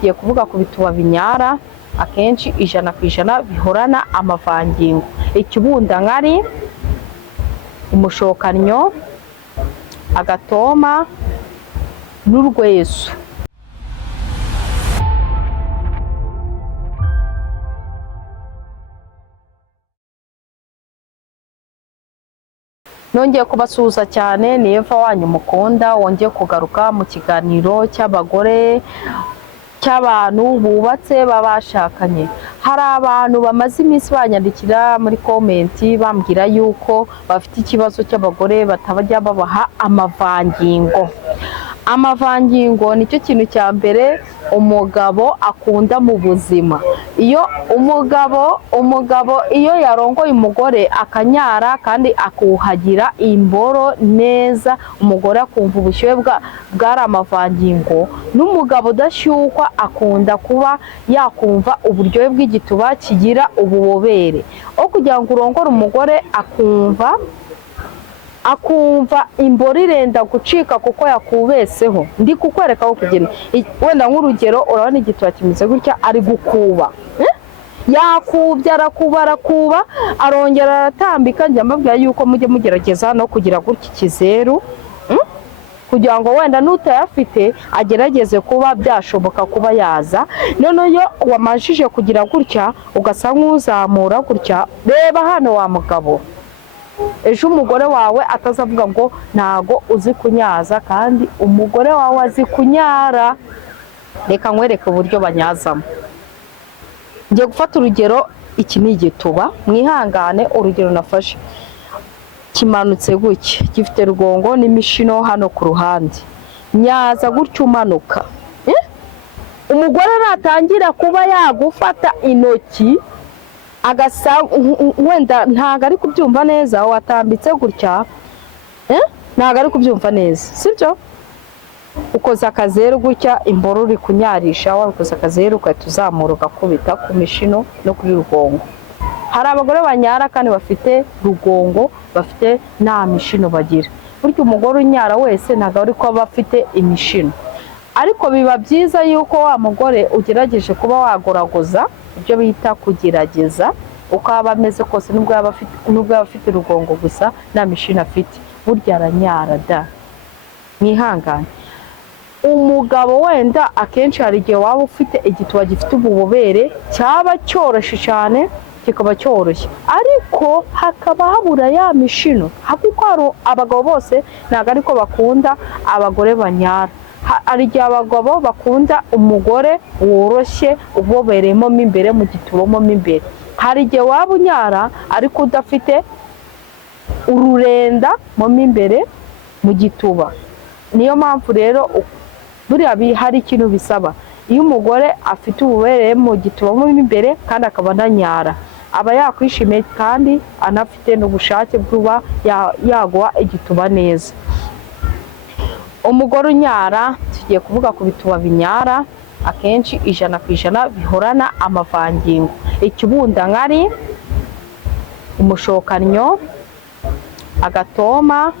tugiye kuvuga ku bituba binyara akenshi 100% bihorana amavangingo. Ikibundankari, umushokanyo, agatoma n'urweso. Nongeye kubasuhuza cyane, ni Eva wanyu mukunda wongeye kugaruka mu kiganiro cy'abagore cy'abantu bubatse babashakanye. Hari abantu bamaze iminsi banyandikira muri komenti bambwira yuko bafite ikibazo cy'abagore batabajya babaha amavangingo. Amavangingo nicyo kintu cya mbere umugabo akunda mu buzima. Iyo umugabo iyo yarongoye umugore akanyara kandi akuhagira imboro neza, umugore akumva ubushyuhe bwari amavangingo. N'umugabo udashyukwa akunda kuba yakumva uburyohe bw'igituba kigira ububobere. Aho kugira ngo urongore umugore akumva imboro irenda gucika kuko yakubeseho. Ndi kukwereka aho kugenda. Wenda nk'urugero, urabona igituba kimeze gutya, ari gukuba. Yakubye arakuba arongera aratambika. Njya mbabwira yuko mujye mugerageza no kugira gutya ikizeru, kugira ngo wenda n'utayafite agerageze kuba byashoboka kuba yaza. None iyo wamajije kugira gutya ugasa nk'uzamura gutya, reba hano wa mugabo, ejo umugore wawe atazavuga ngo ntago uzi kunyaza, kandi umugore wawe azi kunyara. Reka nkwereke uburyo banyazamo. Ngiye gufata urugero, iki ni igituba, mwihangane urugero nafashe kimanutse gutya, gifite rugongo n'imishino hano ku ruhande. Nyaza gutya umanuka. Umugore natangira kuba yagufata intoki agasa wenda ntago ari kubyumva neza, watambitse gutya ntago ari kubyumva neza, sibyo? Ukoza akazeru gutya, imboro uri kunyarisha, wakoza akazeru ukahita uzamura ugakubita ku mishino no kuri rugongo. Hari abagore banyara kandi bafite rugongo, bafite nta mishino bagira. Burya umugore unyara wese ntago ari ko bafite imishino. Ariko biba byiza yuko wa mugore ugerageje kuba wagoragoza, ibyo bita kugerageza, uko aba ameze kose, nubwo yaba afite rugongo gusa nta mishino afite, burya aranyara da. Mwihangane. Umugabo wenda akenshi hari igihe waba ufite igituba gifite ububobere, cyaba cyoroshye cyane, kikaba cyoroshye, ariko hakaba habura ya mishino. Kuko abagabo bose ntabwo ariko bakunda abagore banyara. Hari igihe abagabo bakunda umugore woroshye uboberemo mo imbere, mu gituba mo imbere. Hari igihe waba unyara ariko udafite ururenda mo imbere mu gituba. Niyo mpamvu rero buriya hari ikintu bisaba. Iyo umugore afite ububobere mu gituba mo imbere kandi akaba ananyara, aba yakwishimiye kandi anafite n'ubushake bw'uba yagwa igituba neza. Umugore unyara, tugiye kuvuga ku bituba binyara akenshi 100% bihorana amavangingo. Ikibundankari, umushokanyo, agatoma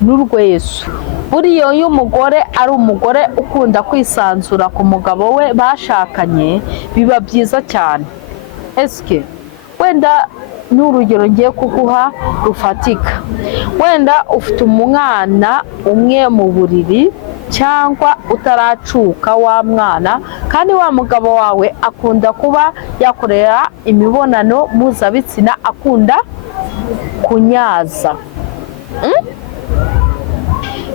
n'urweso. Buriya iyo umugore ari umugore ukunda kwisanzura ku mugabo we bashakanye, biba byiza cyane. Eske wenda n'urugero ngiye kuguha rufatika, wenda ufite umwana umwe mu buriri cyangwa utaracuka wa mwana, kandi wa mugabo wawe akunda kuba yakorera imibonano mpuzabitsina, akunda kunyaza.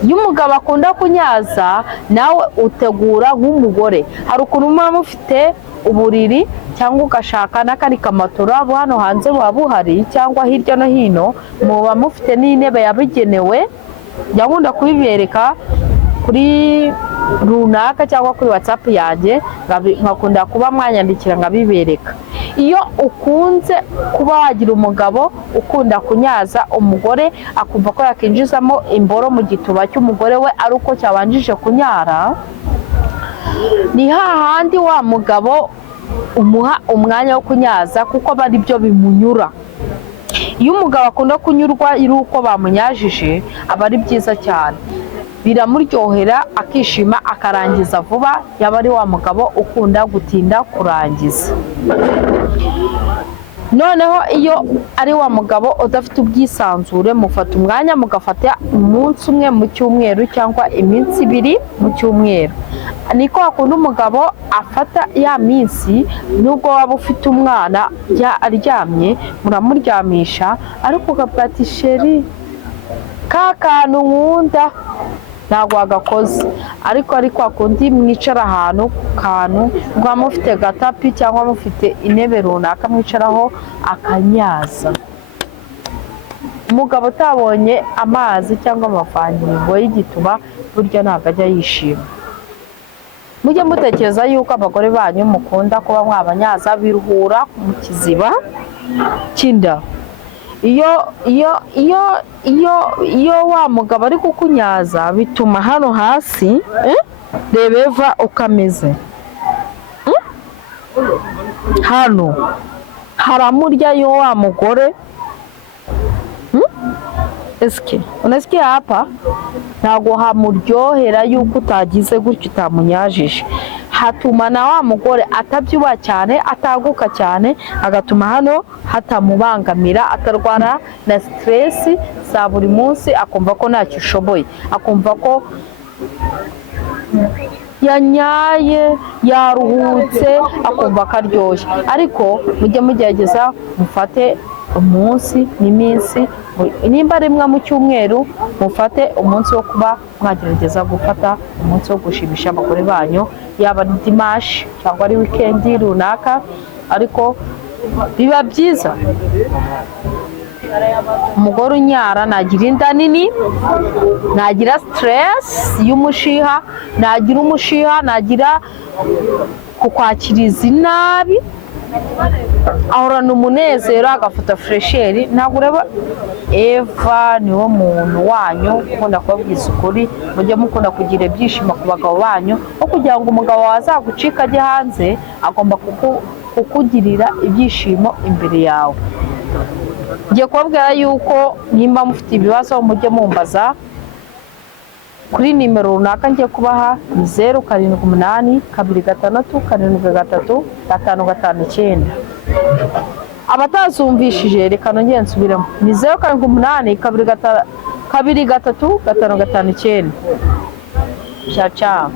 Iyo umugabo akunda kunyaza, nawe utegura nk'umugore. Hari ukuntu muba mufite uburiri cyangwa ugashaka n'akandi kamatora hano hanze buba buhari, cyangwa hirya no hino muba mufite n'intebe yabigenewe. Nkunda kubibereka kuri runaka cyangwa kuri WhatsApp yanjye, nkakunda kuba mwanyandikira nkabibereka. Iyo ukunze kuba wagira umugabo ukunda kunyaza, umugore akumva ko yakinjizamo imboro mu gituba cy'umugore we ari uko cyabanjije kunyara, ni hahandi wa mugabo umuha umwanya wo kunyaza, kuko aba ari byo bimunyura. Iyo umugabo akunda kunyurwa iri uko bamunyajije, aba ari byiza cyane. biramuryohera akishima akarangiza vuba, yaba ari wa mugabo ukunda gutinda kurangiza. Noneho iyo ari wa mugabo udafite ubwisanzure, mufata umwanya mugafata umunsi umwe mu cyumweru cyangwa iminsi 2 mu cyumweru. Niko hakunda umugabo afata ya minsi, nubwo waba ufite umwana aryamye muramuryamisha, ariko ukavuga ati sheri ka kantu nkunda ntabwo wagakoze, ariko akundi mwicara ahantu kantu ngo mufite gatapi cyangwa mufite intebe runaka mwicaraho akanyaza. Umugabo utabonye amazi cyangwa amavangingo y'igituba burya ntabwo ajya yishima. Mujye mutekereza yuko abagore banyu mukunda kuba mwabanyaza, biruhura mu kiziba cy'inda. Iyo wa mugabo ari kukunyaza bituma hano hasi rebeva ukameze hano haramurya yo wa mugore. Eske unasikia hapa ntago hamuryohera yuko utagize gutyo utamunyajije, hatuma na wa mugore atabyuba cyane, ataguka cyane, agatuma hano hatamubangamira, atarwara na stress za buri munsi, akumva ko ntacyo ushoboye, akumva ko yanyaye yaruhutse, akumva karyoshye. Ariko mujye mugerageza mufate umunsi n'iminsi, nimba rimwe mu cyumweru mufate umunsi wo kuba mwagerageza gufata umunsi wo gushimisha abagore banyu, yaba ari dimanche cyangwa ari weekend runaka, ariko biba byiza. Umugore unyara nagira inda nini, nagira stress y'umushiha, nagira umushiha, nagira kukwakiriza nabi, ahorana umunezero, agafata fresheri. Ntabwo ureba Eva niwo muntu wanyu ukunda kubabwiza ukuri, mujye mukunda kugira ibyishimo ku bagabo banyu, aho kugira ngo umugabo wazagucika ajye hanze, agomba kukugirira ibyishimo imbere yawe. Ngiye kubabwira yuko nimba mufite ibibazo mujye mumbaza kuri nimero runaka ngiye kubaha, ni 078 263 559. Abatazumvishije reka nongere nsubiremo, ni 078 263 559. Ciao ciao.